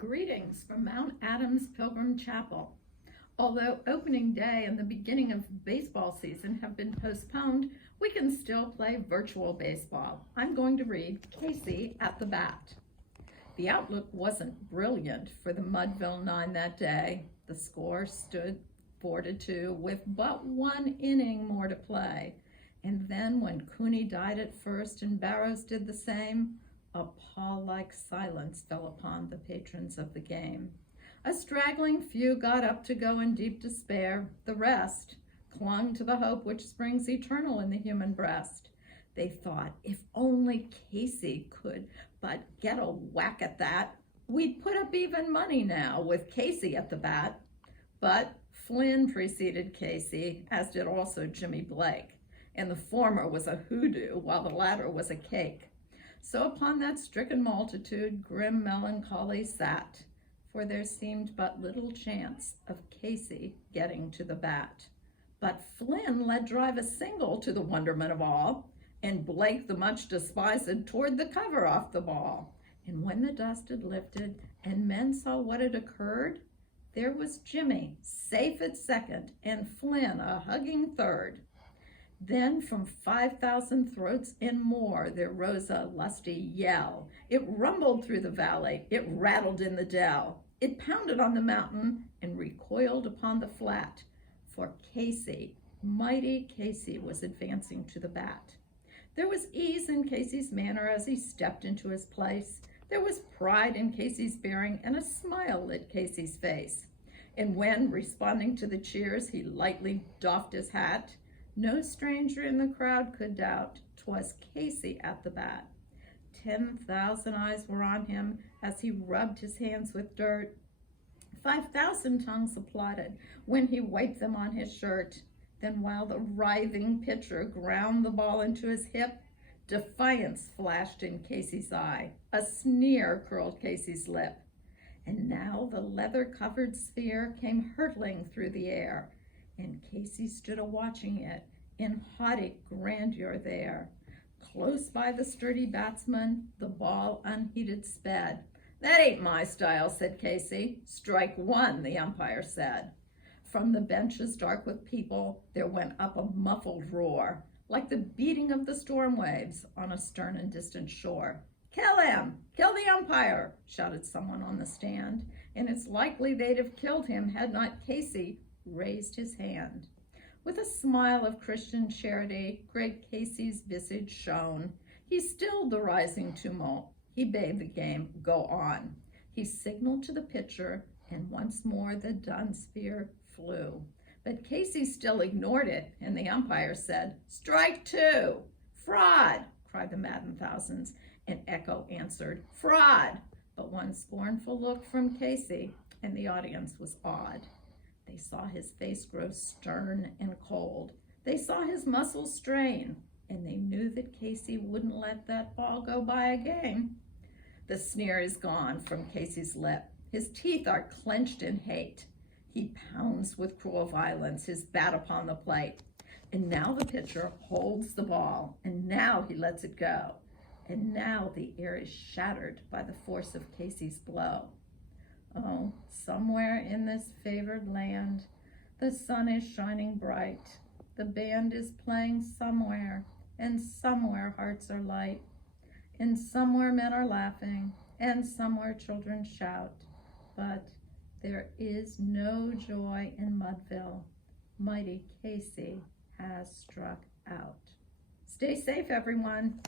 Greetings from Mount Adams Pilgrim Chapel. Although opening day and the beginning of baseball season have been postponed, we can still play virtual baseball. I'm going to read Casey at the bat. The outlook wasn't brilliant for the Mudville Nine that day. The score stood 4-2 with but one inning more to play. And then when Cooney died at first and Barrows did the same, a pall-like silence fell upon the patrons of the game. A straggling few got up to go in deep despair. The rest clung to the hope which springs eternal in the human breast. They thought, if only Casey could but get a whack at that, we'd put up even money now with Casey at the bat. But Flynn preceded Casey, as did also Jimmy Blake, and the former was a hoodoo while the latter was a cake. So upon that stricken multitude, grim melancholy sat, for there seemed but little chance of Casey getting to the bat. But Flynn let drive a single to the wonderment of all, and Blake, the much despised, toward the cover off the ball. And when the dust had lifted, and men saw what had occurred, there was Jimmy, safe at second, and Flynn a hugging third. Then from 5,000 throats and more there rose a lusty yell. It rumbled through the valley, it rattled in the dell, it pounded on the mountain and recoiled upon the flat. For Casey, mighty Casey, was advancing to the bat. There was ease in Casey's manner as he stepped into his place. There was pride in Casey's bearing and a smile lit Casey's face. And when, responding to the cheers, he lightly doffed his hat, no stranger in the crowd could doubt 'twas Casey at the bat. 10,000 eyes were on him as he rubbed his hands with dirt. 5,000 tongues applauded when he wiped them on his shirt. Then while the writhing pitcher ground the ball into his hip, defiance flashed in Casey's eye. A sneer curled Casey's lip. And now the leather-covered sphere came hurtling through the air, and Casey stood a-watching it in haughty grandeur there. Close by the sturdy batsman, the ball unheeded sped. "That ain't my style," said Casey. "Strike one," the umpire said. From the benches dark with people, there went up a muffled roar, like the beating of the storm waves on a stern and distant shore. "Kill him! Kill the umpire!" shouted someone on the stand, and it's likely they'd have killed him had not Casey raised his hand. With a smile of Christian charity, great Casey's visage shone. He stilled the rising tumult. He bade the game go on. He signaled to the pitcher, and once more the dun sphere flew. But Casey still ignored it, and the umpire said, "Strike two!" "Fraud!" cried the maddened thousands, and echo answered, "Fraud!" But one scornful look from Casey, and the audience was awed. They saw his face grow stern and cold. They saw his muscles strain, and they knew that Casey wouldn't let that ball go by again. The sneer is gone from Casey's lip. His teeth are clenched in hate. He pounds with cruel violence his bat upon the plate. And now the pitcher holds the ball, and now he lets it go. And now the air is shattered by the force of Casey's blow. Oh, somewhere in this favored land, the sun is shining bright. The band is playing somewhere, and somewhere hearts are light. And somewhere men are laughing, and somewhere children shout. But there is no joy in Mudville. Mighty Casey has struck out. Stay safe, everyone.